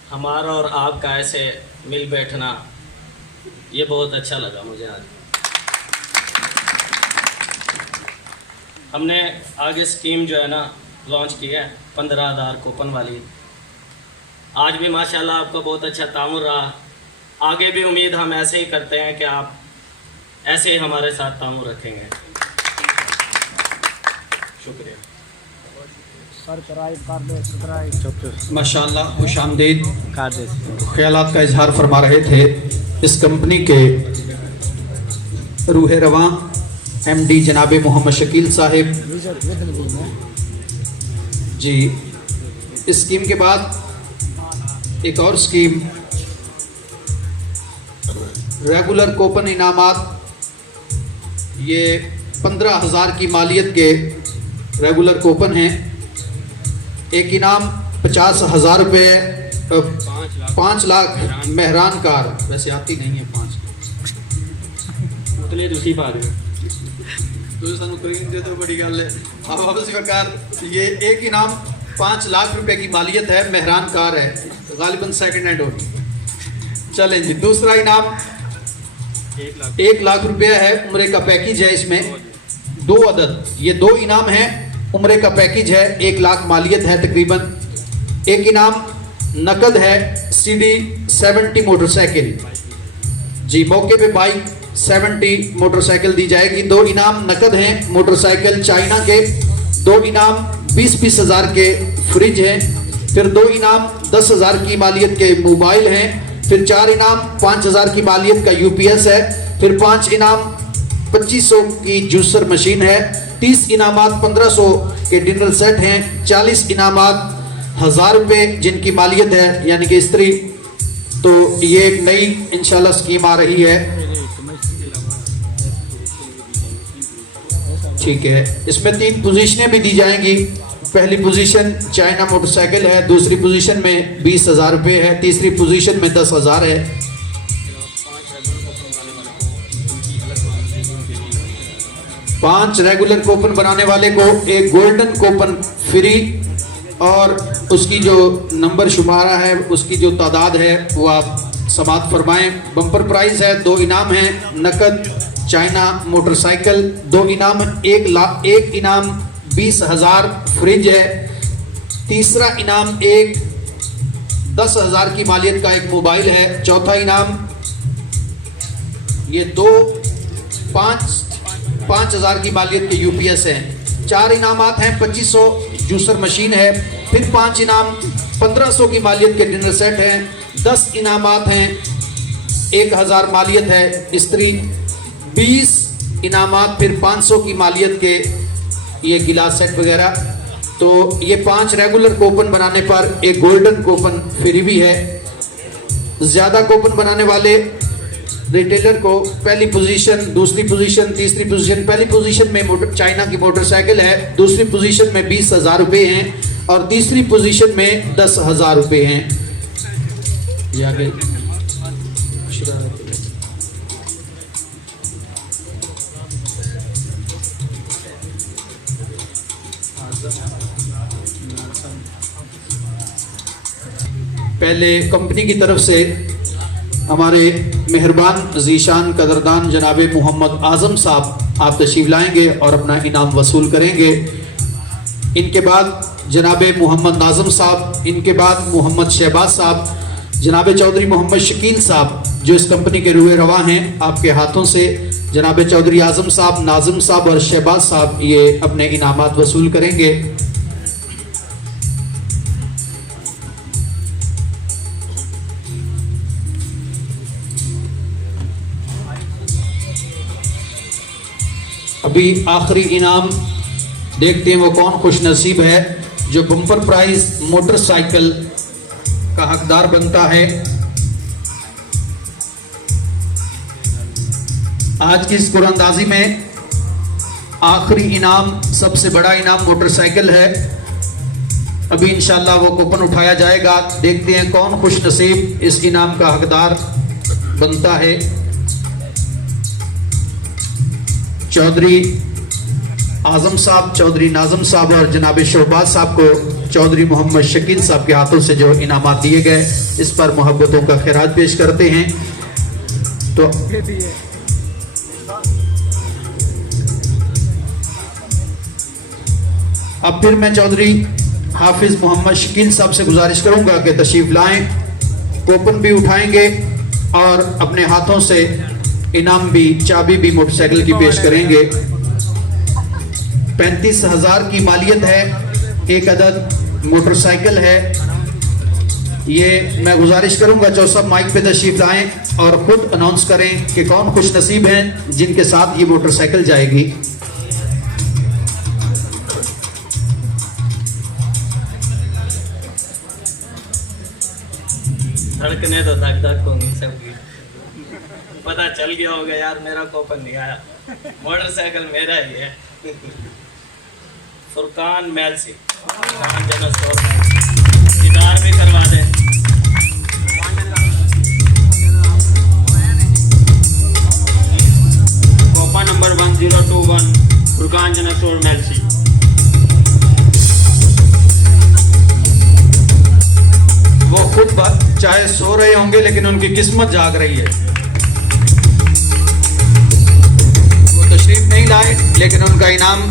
हमारा और आपका ऐसे मिल बैठना ये बहुत अच्छा लगा मुझे आज। हमने आगे स्कीम जो है ना लॉन्च की है 15,000 कूपन वाली। आज भी माशाल्लाह आपका बहुत अच्छा तामुल रहा। आगे भी उम्मीद हम ऐसे ही करते हैं कि आप ऐसे ही हमारे साथ तामुल रखेंगे। शुक्रिया। माशाअल्लाह खुश आमदीद ख्यालात का इजहार फरमा रहे थे इस कंपनी के रूह रवां MD जनाब मोहम्मद शकील साहिब जी। इस स्कीम के बाद एक और स्कीम रेगुलर कूपन इनामात, ये 15,000 की मालियत के रेगुलर कूपन हैं। एक इनाम 50,000 रुपये, 5 लाख मेहरान कार, वैसे आती नहीं है 5 उतले दूसरी बात है तो सानू खरीद दे तो बड़ी गल है। अब वापस सरकार ये एक इनाम 5 लाख रुपए की मालियत है, मेहरान कार है, गालिबन सेकंड हैंड होगी। चलें जी, दूसरा इनाम 1 लाख रुपया है, उम्रे का पैकेज है। इसमें 2 अदद, ये 2 इनाम हैं, उम्रे का पैकेज है, 1 लाख मालियत है तकरीबन। एक इनाम नकद है CD 70 मोटरसाइकिल जी, मौके पे बाइक 70 मोटरसाइकिल दी जाएगी। 2 इनाम नकद हैं मोटरसाइकिल चाइना के, 2 इनाम 20-20 हज़ार के फ्रिज हैं, फिर 2 इनाम 10,000 की मालियत के मोबाइल हैं, फिर 4 इनाम 5,000 की मालियत का UPS है, फिर 5 इनाम 2500 की जूसर मशीन है, 30 इनामात 1500 के डिनर सेट हैं, 40 इनामात 1000 रुपये जिनकी मालियत है यानी कि स्त्री। तो ये एक नई इंशाल्लाह स्कीम आ रही है, ठीक है। इसमें 3 पोजीशनें भी दी जाएंगी। पहली पोजीशन चाइना मोटरसाइकिल है, दूसरी पोजीशन में 20,000 रुपये है, तीसरी पोजीशन में 10,000 है। 5 रेगुलर कूपन बनाने वाले को एक गोल्डन कूपन फ्री, और उसकी जो नंबर शुमारा है, उसकी जो तादाद है वो आप समात फरमाएं। बम्पर प्राइस है, 2 इनाम हैं नकद चाइना मोटरसाइकिल, 2 इनाम 1 इनाम 20,000 फ्रिज है, तीसरा इनाम 10,000 की मालियत का एक मोबाइल है, चौथा इनाम ये 5,000 की मालियत के UPS हैं। 4 इनामात हैं, 2500 जूसर मशीन है, फिर 5 इनाम 1500 की मालियत के डिनर सेट हैं, 10 इनामात हैं, 1,000 मालियत है स्त्री, 20 इनामात फिर 500 की मालियत के ये गिलास सेट वगैरह। तो ये 5 रेगुलर कूपन बनाने पर एक गोल्डन कूपन फ्री भी है। ज़्यादा कूपन बनाने वाले रिटेलर को पहली पोजीशन, दूसरी पोजीशन, तीसरी पोजीशन। पहली पोजीशन में चाइना की मोटरसाइकिल है, दूसरी पोजीशन में 20,000 रुपये हैं और तीसरी पोजीशन में 10,000 रुपये हैं। ये आगे पहले कंपनी की तरफ से हमारे मेहरबान जीशान कदरदान जनाब मोहम्मद आज़म साहब आप तशरीफ़ लाएंगे और अपना इनाम वसूल करेंगे। इनके बाद जनाब मोहम्मद नाज़म साहब, इनके बाद मोहम्मद शहबाज साहब, जनाब चौधरी मोहम्मद शकील साहब जो इस कंपनी के रुए रवा हैं, आपके हाथों से जनाब चौधरी आज़म साहब, नाज़म साहब और शहबाज साहब ये अपने इनामात वसूल करेंगे। अभी आखिरी इनाम देखते हैं वो कौन खुश नसीब है जो बम्पर प्राइज मोटरसाइकिल का हकदार बनता है। आज की इस कुरानंदाजी में आखिरी इनाम, सबसे बड़ा इनाम मोटरसाइकिल है। अभी इंशाल्लाह वो कूपन उठाया जाएगा। देखते हैं कौन खुश नसीब इस इनाम का हकदार बनता है। चौधरी आज़म साहब, चौधरी नाज़म साहब और जनाब शहबाज साहब को चौधरी मोहम्मद शकील साहब के हाथों से जो इनामात दिए गए, इस पर मोहब्बतों का खैरात पेश करते हैं। तो अब फिर मैं चौधरी हाफिज मोहम्मद शकील साहब से गुजारिश करूंगा कि तशरीफ लाएं, कूपन भी उठाएंगे और अपने हाथों से इनाम भी, चाबी भी मोटरसाइकिल की पेश करेंगे। 35,000 की मालियत है, एक अदद मोटरसाइकिल है। ये मैं गुजारिश करूंगा जो सब माइक पे तशरीफ लाएं और खुद अनाउंस करें कि कौन खुश नसीब हैं जिनके साथ ये मोटरसाइकिल जाएगी। धड़कने तो धक धक होंगी सबकी। पता चल गया होगा यार, मेरा कूपन नहीं आया, मोटरसाइकिल मेरा ही है। फुरकान मैल से दीदार भी करवा दें। Coupon number 1021 Furqan general store Mailsi. वो खुद चाहे सो रहे होंगे लेकिन उनकी किस्मत जाग रही है। वो तशरीफ नहीं लाए लेकिन उनका इनाम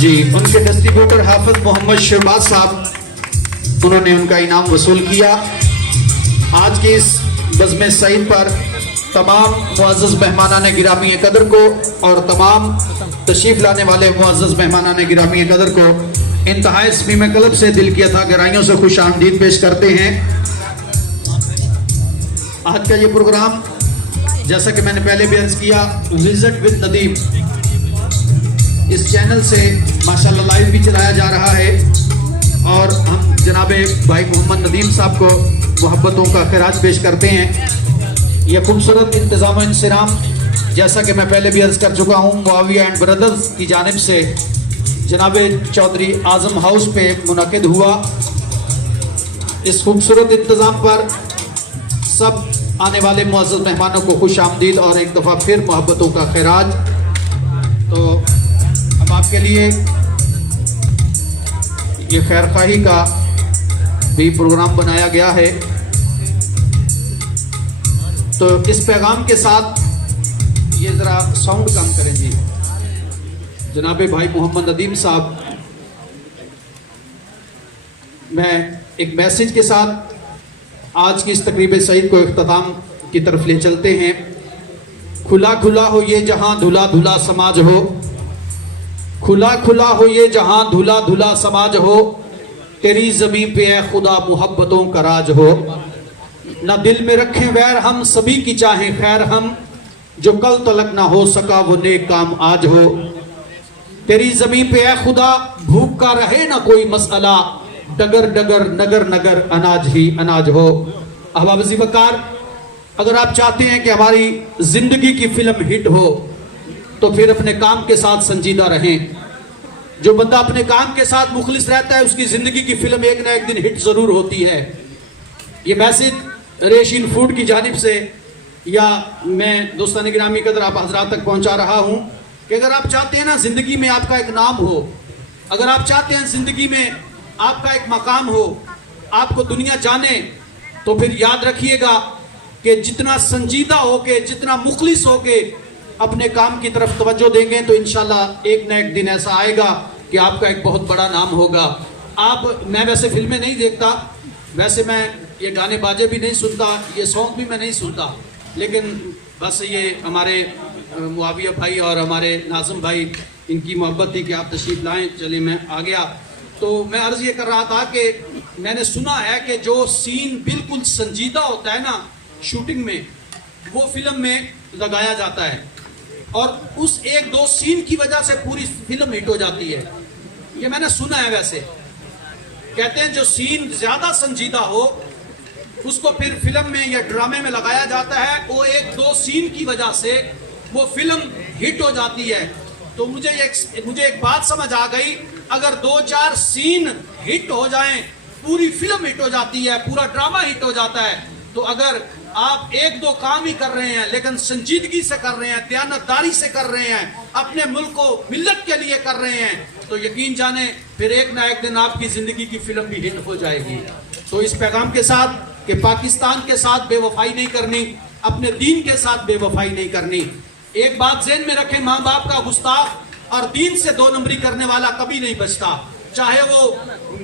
जी, उनके डिस्ट्रीब्यूटर हाफिज मोहम्मद शहबाज साहब, उन्होंने उनका इनाम वसूल किया। आज की इस बज़्म सईद पर तमाम मुअज़्ज़ज़ मेहमानान गिरामी कदर को और तमाम तशरीफ लाने वाले मुअज़्ज़ज़ मेहमानान गिरामी कदर को इंतहाई समीम क़ल्ब से दिल की अता गहराइयों से खुश आमदीद पेश करते हैं। आज का ये प्रोग्राम, जैसा कि मैंने पहले भी अर्ज़ किया, विज़िट विद नदीम इस चैनल से माशाल्लाह लाइव भी चलाया जा रहा है और हम जनाब भाई मोहम्मद नदीम साहब को मोहब्बतों का खिराज पेश करते हैं। यह खूबसूरत इंतज़ाम इंसराम, जैसा कि मैं पहले भी अर्ज़ कर चुका हूँ, मुआविया एंड ब्रदर्स की जानिब से जनाब चौधरी आज़म हाउस पे मुनक़िद हुआ। इस खूबसूरत इंतज़ाम पर सब आने वाले मुअज़्ज़ज़ मेहमानों को खुश आमदीद और एक दफ़ा फिर मोहब्बतों का खिराज। तो अब आपके लिए ये खैरखाही का भी प्रोग्राम बनाया गया है। तो इस पैगाम के साथ ये ज़रा साउंड कम करें जी। जनाब भाई मोहम्मद नदीम साहब, मैं एक मैसेज के साथ आज की इस तकरीब सईद को इख्तिताम की तरफ ले चलते हैं। खुला खुला हो ये जहां धुला धुला समाज हो, खुला खुला हो ये जहां धुला धुला समाज हो, तेरी ज़मीं पे है खुदा मोहब्बतों का राज हो। ना दिल में रखें वैर हम, सभी की चाहें खैर हम, जो कल तलक ना हो सका वो नेक काम आज हो। तेरी ज़मीं पे है खुदा भूख का रहे ना कोई मसला, डगर डगर नगर नगर अनाज ही अनाज हो। अहबाब ज़िवकार, अगर आप चाहते हैं कि हमारी जिंदगी की फिल्म हिट हो तो फिर अपने काम के साथ संजीदा रहें। जो बंदा अपने काम के साथ मुखलिस रहता है उसकी जिंदगी की फिल्म एक ना एक दिन हिट जरूर होती है। ये मैसेज रेशिन फूड की जानिब से या मैं दोस्तान गिरामी कदर आप हजरात तक पहुंचा रहा हूं कि अगर आप चाहते हैं ना जिंदगी में आपका एक नाम हो, अगर आप चाहते हैं जिंदगी में आपका एक मकाम हो, आपको दुनिया जाने, तो फिर याद रखिएगा कि जितना संजीदा होके, जितना मुखलिस होके अपने काम की तरफ तवज्जो देंगे तो इंशाल्लाह एक ना एक दिन ऐसा आएगा कि आपका एक बहुत बड़ा नाम होगा। मैं वैसे फिल्में नहीं देखता, वैसे मैं ये गाने बाजे भी नहीं सुनता, ये सॉन्ग भी मैं नहीं सुनता, लेकिन बस ये हमारे मुआविया भाई और हमारे नाज़िम भाई, इनकी मोहब्बत थी कि आप तशरीफ लाएं, चलिए मैं आ गया। तो मैं अर्ज़ ये कर रहा था कि मैंने सुना है कि जो सीन बिल्कुल संजीदा होता है ना शूटिंग में, वो फिल्म में लगाया जाता है और उस एक दो सीन की वजह से पूरी फिल्म हिट हो जाती है। ये मैंने सुना है। वैसे कहते हैं जो सीन ज्यादा संजीदा हो उसको फिर फिल्म में या ड्रामे में लगाया जाता है, वो एक दो सीन की वजह से वो फिल्म हिट हो जाती है। तो मुझे एक बात समझ आ गई, अगर दो चार सीन हिट हो जाएं पूरी फिल्म हिट हो जाती है, पूरा ड्रामा हिट हो जाता है। तो अगर आप एक दो काम ही कर रहे हैं लेकिन संजीदगी से कर रहे हैं, दयानतदारी से कर रहे हैं, अपने मुल्क को मिल्लत के लिए कर रहे हैं, तो यकीन जाने फिर एक ना एक दिन आपकी जिंदगी की फिल्म भी हिट हो जाएगी। तो इस पैगाम के साथ कि पाकिस्तान के साथ बेवफाई नहीं करनी, अपने दीन के साथ बेवफाई नहीं करनी। एक बात ज़हन में रखें, माँ बाप का गुस्ताख और दीन से दो नंबरी करने वाला कभी नहीं बचता, चाहे वो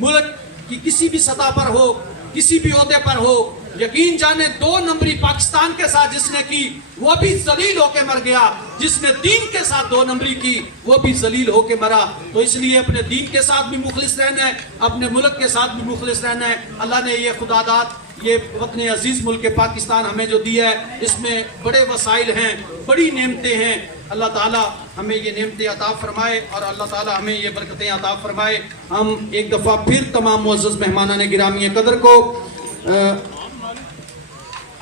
मुल्क की किसी भी सतह पर हो, किसी भी ओहदे पर हो। यकीन जाने दो नंबरी पाकिस्तान के साथ जिसने की वो भी जलील होके मर गया, जिसने दीन के साथ दो नंबरी की वो भी जलील होके मरा। तो इसलिए अपने दीन के साथ भी मुखलिस रहना है, अपने मुल्क के साथ भी मुखलिस रहना है। अल्लाह ने ये खुदादात, ये वतन अजीज मुल्क पाकिस्तान हमें जो दिया है, इसमें बड़े वसाइल हैं, बड़ी नेमतें हैं। अल्लाह ताला हमें ये नेमतें अता फरमाए और अल्लाह ताला हमें ये बरकतें अता फरमाए। हम एक दफ़ा फिर तमाम मुअज़्ज़ज़ मेहमानान गिरामी कदर को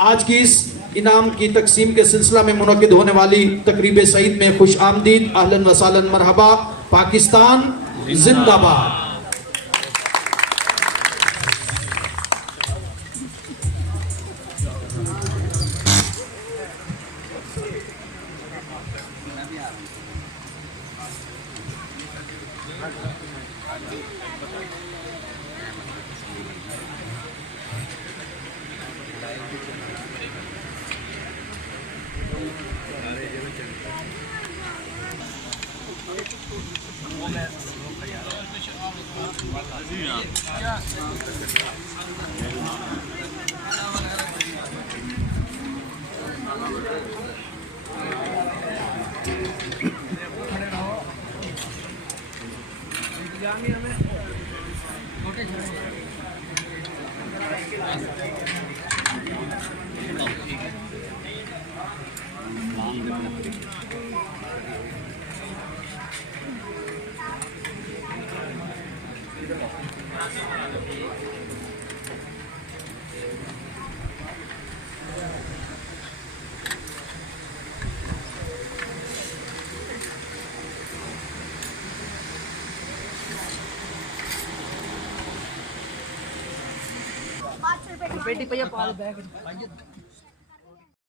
आज की इस इनाम की तकसीम के सिलसिला में मुनक़िद होने वाली तकरीब सईद में खुश आमदीद, अहलन व सहलन, मरहबा, पाकिस्तान जिंदाबाद। बेटी भैया पाल बैग